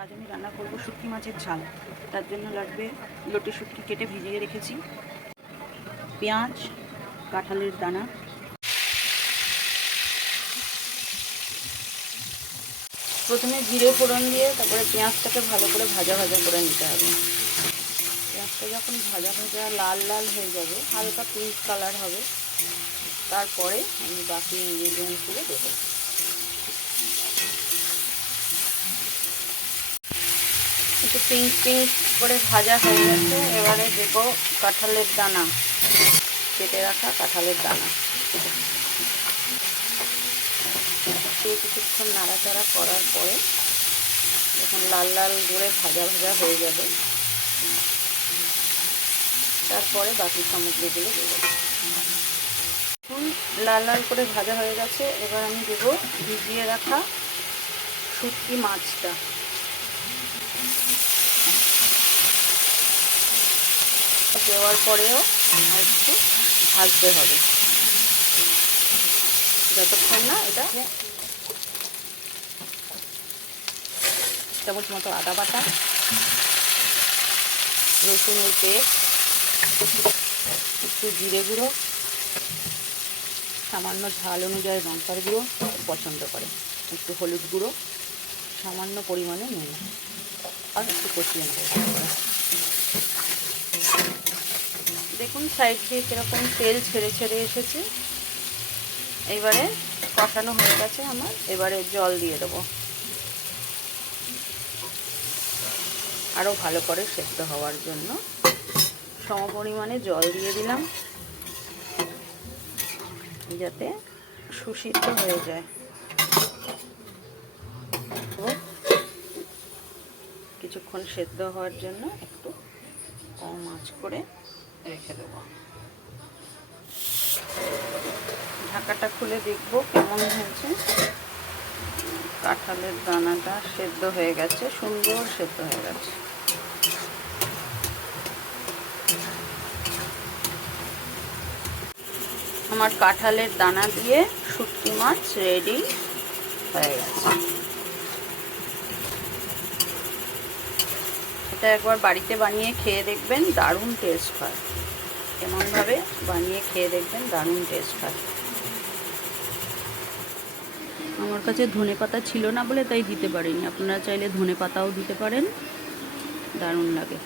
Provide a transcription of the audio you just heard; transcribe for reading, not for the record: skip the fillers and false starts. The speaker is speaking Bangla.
আজ আমি রান্না করব শুটকি মাছের ঝাল। তার জন্য লাগবে লটে শুটকি কেটে ভিজিয়ে রেখেছি, পেঁয়াজ, কাঁঠালের দানা, প্রথমে জিরে ফোড়ন দিয়ে তারপরে পেঁয়াজটাকে ভালো করে ভাজা ভাজা করে নিতে হবে। পেঁয়াজটা যখন ভাজা ভাজা লাল লাল হয়ে যাবে, হালকা পিঙ্ক কালার হবে, তারপরে আমি বাকি ইনগ্রিডিয়েন্টসগুলো দেবো। একটু পিঙ্ক পিঙ্ক করে ভাজা হয়ে গেছে, এবারে দেবো কাঁঠালের দানা, কেটে রাখা কাঁঠালের দানা দিয়ে কিছুক্ষণ নাড়াচাড়া করার পরে যখন লাল লাল করে ভাজা ভাজা হয়ে যাবে, তারপরে বাকি সামগ্রীগুলো দেবো। এখন লাল লাল করে ভাজা হয়ে গেছে, এবার আমি দেবো ভিজিয়ে রাখা শুটকি মাছটা। দেওয়ার পরেও একটু ভাজতে হবে যতক্ষণ না এটা চামচ মতো আদা বাটা, রসুনের পেস্ট, একটু জিরে গুঁড়ো, সামান্য ঝাল অনুযায়ী লঙ্কার গুঁড়ো পছন্দ করে, একটু হলুদ গুঁড়ো, সামান্য পরিমাণে নুন, আর একটু কষিয়ে নেব। দেখুন সাইড দিয়ে কীরকম তেল ছেড়ে ছেড়ে এসেছে। এবারে কষানো হয়ে গেছে আমার, এবারে জল দিয়ে দেবো আরও ভালো করে সেদ্ধ হওয়ার জন্য। সমপরিমাণে জল দিয়ে দিলাম যাতে সুসিদ্ধ হয়ে যায়। কিছুক্ষণ সেদ্ধ হওয়ার জন্য একটু কম আঁচ করে রেখে দেবো। ঢাকাটা খুলে দেখবো কেমন হয়েছে। কাঁঠালের দানাটা সেদ্ধ হয়ে গেছে, সুন্দর সেদ্ধ হয়ে গেছে। আমার কাঁঠালের দানা দিয়ে শুটকি মাছ রেডি হয়ে গেছে। এটা একবার বাড়িতে বানিয়ে খেয়ে দেখবেন, দারুণ টেস্ট হয়। এমনভাবে বানিয়ে খেয়ে দেখবেন, দারুণ টেস্ট হয়। আমার কাছে ধনেপাতা ছিল না বলে তাই দিতে পারিনি, আপনারা চাইলে ধনেপাতাও দিতে পারেন, দারুণ লাগে।